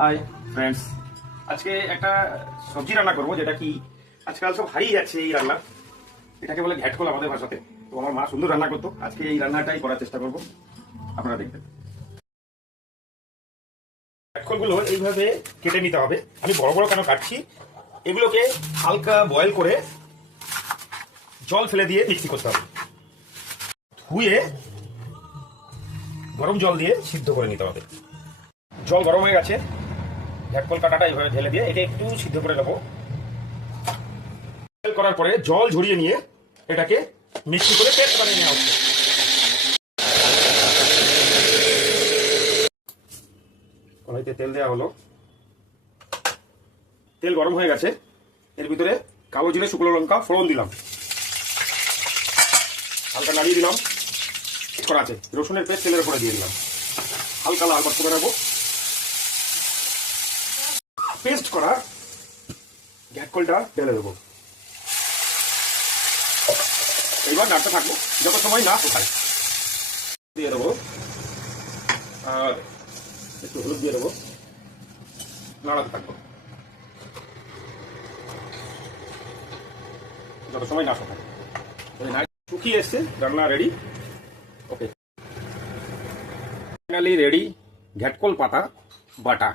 Hi friends, আজকে একটা সবজি রান্না করবো যেটা কি আজকাল সব হারিয়ে যাচ্ছে। এই রান্না এটাকে বলে ঘ্যাটকল আমাদের ভাষাতে। তো আমার মা সুন্দর রান্না করতো, আজকে এই রান্নাটাই করার চেষ্টা করবো, আপনারা দেখবেন। ঘ্যাটকলগুলো এইভাবে কেটে নিতে হবে। আমি বড় বড় কেন কাটছি, এগুলোকে হালকা বয়েল করে জল ফেলে দিয়ে মিক্সি করতে হবে। ধুয়ে গরম জল দিয়ে সিদ্ধ করে নিতে হবে। জল গরম হয়ে গেছে, ঘ্যাটকল কাটাটা এইভাবে ঢেলে দিয়ে একে একটু সিদ্ধ করে নেবো। করার পরে জল ঝরিয়ে নিয়ে এটাকে মিক্সি করে পেস্ট বানিয়ে নেওয়া হচ্ছে। কড়াইতে তেল দেওয়া হলো, তেল গরম হয়ে গেছে। এর ভিতরে কালো জিরে শুকনো লঙ্কা ফোড়ন দিলাম, হালকা নাড়িয়ে দিলাম। করা আছে রসুনের পেস্ট তেলের উপরে দিয়ে দিলাম, হালকা লাল বাদ করে নেবো। পেস্ট করা ঘ্যাটকলটা ঢেলে দেবো। এইবার নাড়তে থাকবো যত সময় না কোথায়। দিয়ে দেবো আর একটু হলুদ দিয়ে দেবো, নাড়াতে থাকবো যত সময় না শোকায়। শুকিয়ে এসছে, রান্না রেডি। ওকে, ফাইনালি রেডি ঘ্যাটকল পাতা বাটা।